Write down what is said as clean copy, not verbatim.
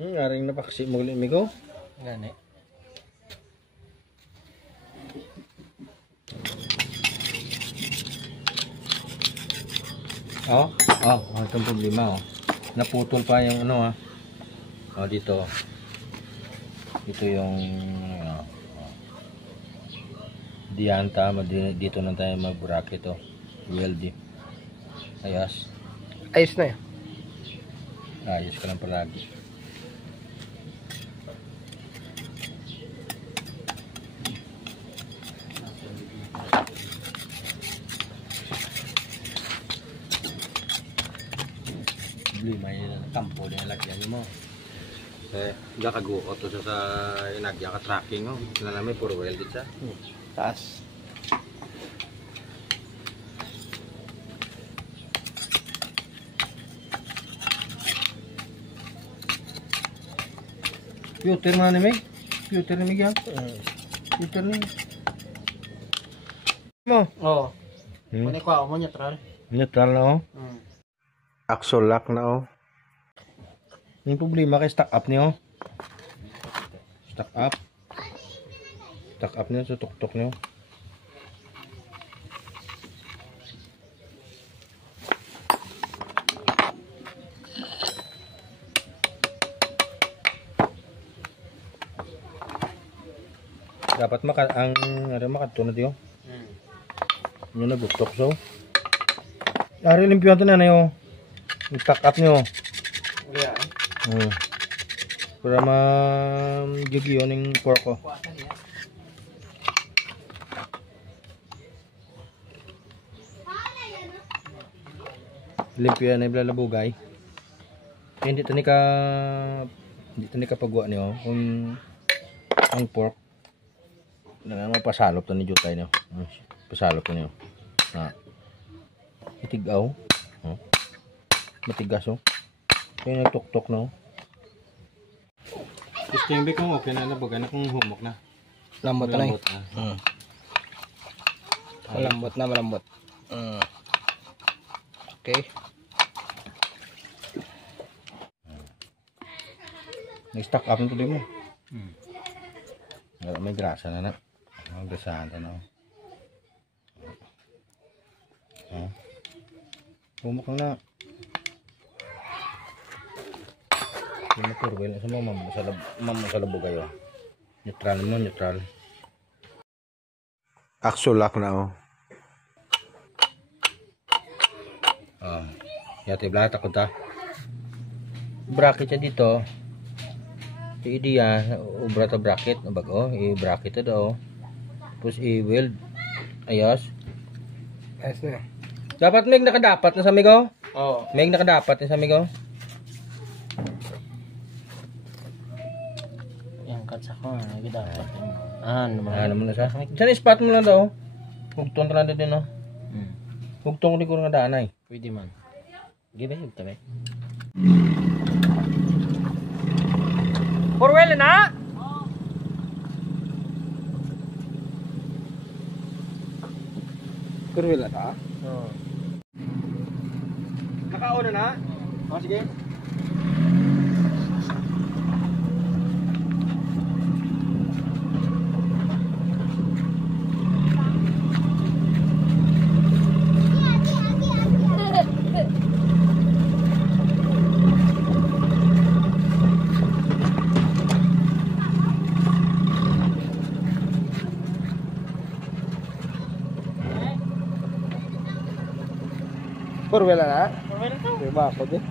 Aring napaksi mo ulit migo. Gani. Itong problema naputol pa yung ano dito. Ito yung dianta, dito na tayo mag-bracket welding. Ayos na yun. Ayos ka lang palagi. May kampo din lagyan mo. Gakaguot to sa inagya ka tracking nalamay puro welded sa. Taas. Filter nga ni filter ni yan. Filter ni mo. Kunin ko mo neutral. Neutral na Axle lock na Yung problema kay stock up niyo. Stock up. Stock up niyo sa tuktok niyo. Dapat makatunod yun. Yung nagtuktok so. Ari limpyo natin na yun. Yung stock up niyo. Para ma-jugi yun yung pork limpyo yan ay blalabugay. Hindi tani ka pagwa niyo kung ang pork na mapasalop to ni jutay niyo. Pasalop niyo. Itigaw. Matigas Kaya nagtuktok na Gusto yung bikong okay na nabagay na kung humok na. Lambot na yun. Malambot. Okay. Nag-stock up na tuloy mo. May grasa na Grasahan na humok na. Yung turwel sa mga masalabo kayo. Neutral. Axle lock na yate blata ko ta. Bracket siya dito. I-idea ubra ta bracket i-bracket daw. Tapos i-weld. Ayos na. Dapat may nakadapat na sa amigo? May nakadapat na sa amigo? Katsa ko dapat naman na siya. Diyan spot mo lang daw. Hugtong ka lang din Hugtong ko nga daan Pwede man. Give it tabi. Forwell na? Forwell na? Nakauna na? Sige. Forwell na? Forwell to. Diba ako din?